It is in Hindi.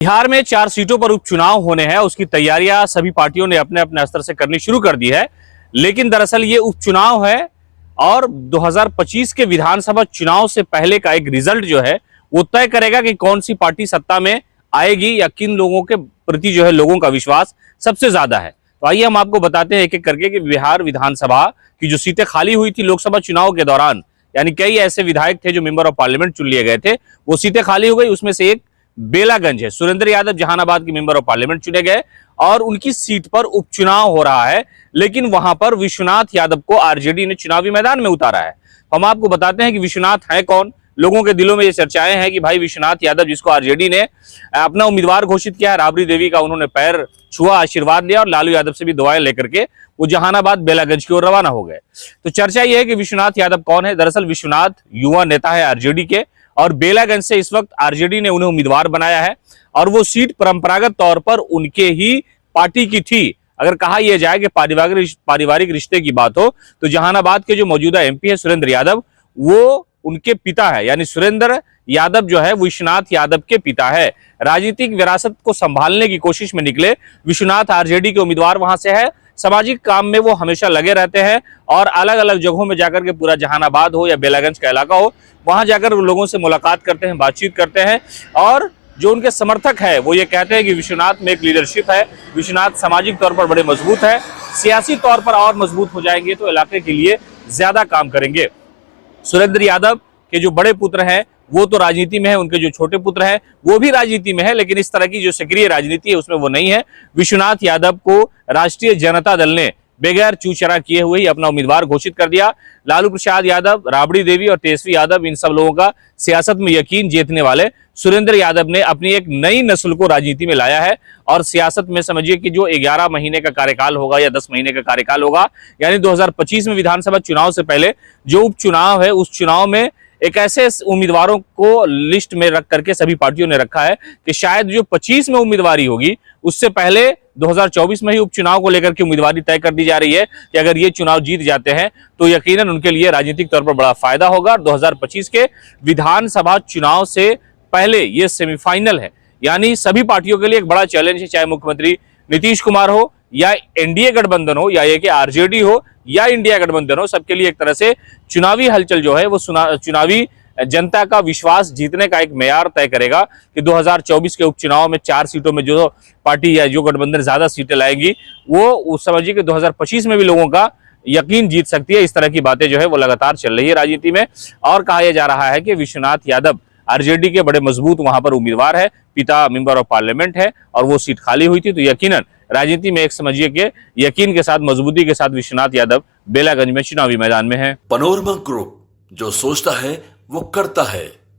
बिहार में 4 सीटों पर उपचुनाव होने हैं, उसकी तैयारियां सभी पार्टियों ने अपने अपने स्तर से करनी शुरू कर दी है। लेकिन दरअसल ये उपचुनाव है और 2025 के विधानसभा चुनाव से पहले का एक रिजल्ट जो है वो तय करेगा कि कौन सी पार्टी सत्ता में आएगी या किन लोगों के प्रति जो है लोगों का विश्वास सबसे ज्यादा है। तो आइए हम आपको बताते हैं एक एक करके कि बिहार विधानसभा की जो सीटें खाली हुई थी लोकसभा चुनाव के दौरान, यानी कई ऐसे विधायक थे जो मेंबर ऑफ पार्लियामेंट चुन लिए गए थे, वो सीटें खाली हो गई। उसमें से एक बेलागंज है। सुरेंद्र यादव जहानाबाद के मेंबर ऑफ पार्लियामेंट चुने गए और उनकी सीट पर उपचुनाव हो रहा है, लेकिन वहां पर विश्वनाथ यादव को आरजेडी ने चुनावी मैदान में उतारा है। हम आपको बताते हैं कि विश्वनाथ है कौन। लोगों के दिलों में ये चर्चाएं हैं कि भाई विश्वनाथ यादव, जिसको आरजेडी ने अपना उम्मीदवार घोषित किया है, राबड़ी देवी का उन्होंने पैर छुआ, आशीर्वाद लिया और लालू यादव से भी दुआएं लेकर के वो जहानाबाद बेलागंज की ओर रवाना हो गए। तो चर्चा यह है कि विश्वनाथ यादव कौन है। दरअसल विश्वनाथ युवा नेता है आरजेडी के और बेलागंज से इस वक्त आरजेडी ने उन्हें उम्मीदवार बनाया है और वो सीट परंपरागत तौर पर उनके ही पार्टी की थी। अगर कहा यह जाए कि पारिवारिक रिश्ते की बात हो तो जहानाबाद के जो मौजूदा एमपी है सुरेंद्र यादव, वो उनके पिता है, यानी सुरेंद्र यादव जो है विश्वनाथ यादव के पिता है। राजनीतिक विरासत को संभालने की कोशिश में निकले विश्वनाथ आरजेडी के उम्मीदवार वहां से है। सामाजिक काम में वो हमेशा लगे रहते हैं और अलग अलग जगहों में जाकर के, पूरा जहानाबाद हो या बेलागंज का इलाका हो, वहां जाकर लोगों से मुलाकात करते हैं, बातचीत करते हैं। और जो उनके समर्थक है वो ये कहते हैं कि विश्वनाथ में एक लीडरशिप है, विश्वनाथ सामाजिक तौर पर बड़े मजबूत है, सियासी तौर पर और मजबूत हो जाएंगे तो इलाके के लिए ज्यादा काम करेंगे। सुरेंद्र यादव के जो बड़े पुत्र हैं वो तो राजनीति में है, उनके जो छोटे पुत्र हैं वो भी राजनीति में है, लेकिन इस तरह की जो सक्रिय राजनीति है उसमें वो नहीं है। विश्वनाथ यादव को राष्ट्रीय जनता दल ने बगैर चूचरा किए हुए ही अपना उम्मीदवार घोषित कर दिया। लालू प्रसाद यादव, राबड़ी देवी और तेजस्वी यादव, इन सब लोगों का सियासत में यकीन जीतने वाले सुरेंद्र यादव ने अपनी एक नई नस्ल को राजनीति में लाया है। और सियासत में समझिए कि जो 11 महीने का कार्यकाल होगा या 10 महीने का कार्यकाल होगा, यानी 2025 में विधानसभा चुनाव से पहले जो उपचुनाव है उस चुनाव में एक ऐसे उम्मीदवारों को लिस्ट में रख करके सभी पार्टियों ने रखा है कि शायद जो 25 में उम्मीदवारी होगी उससे पहले 2024 में ही उपचुनाव को लेकर के उम्मीदवारी तय कर दी जा रही है कि अगर ये चुनाव जीत जाते हैं तो यकीनन उनके लिए राजनीतिक तौर पर बड़ा फायदा होगा। 2025 के विधानसभा चुनाव से पहले ये सेमीफाइनल है, यानी सभी पार्टियों के लिए एक बड़ा चैलेंज है, चाहे मुख्यमंत्री नीतीश कुमार हो या एनडीए गठबंधन हो या ये कि आरजेडी हो या इंडिया गठबंधन हो, सबके लिए एक तरह से चुनावी हलचल जो है वो चुनावी जनता का विश्वास जीतने का एक मेयार तय करेगा कि 2024 के उपचुनाव में 4 सीटों में जो पार्टी या जो गठबंधन ज्यादा सीटें लाएगी वो समझिए कि 2025 में भी लोगों का यकीन जीत सकती है। इस तरह की बातें जो है वो लगातार चल रही है राजनीति में और कहा यह जा रहा है कि विश्वनाथ यादव आरजेडी के बड़े मजबूत वहां पर उम्मीदवार है, पिता मेंबर ऑफ पार्लियामेंट है और वो सीट खाली हुई थी, तो यकीनन राजनीति में एक समझिए कि यकीन के साथ, मजबूती के साथ विश्वनाथ यादव बेलागंज में चुनावी मैदान में है। पनोरमा ग्रुप, जो सोचता है वो करता है।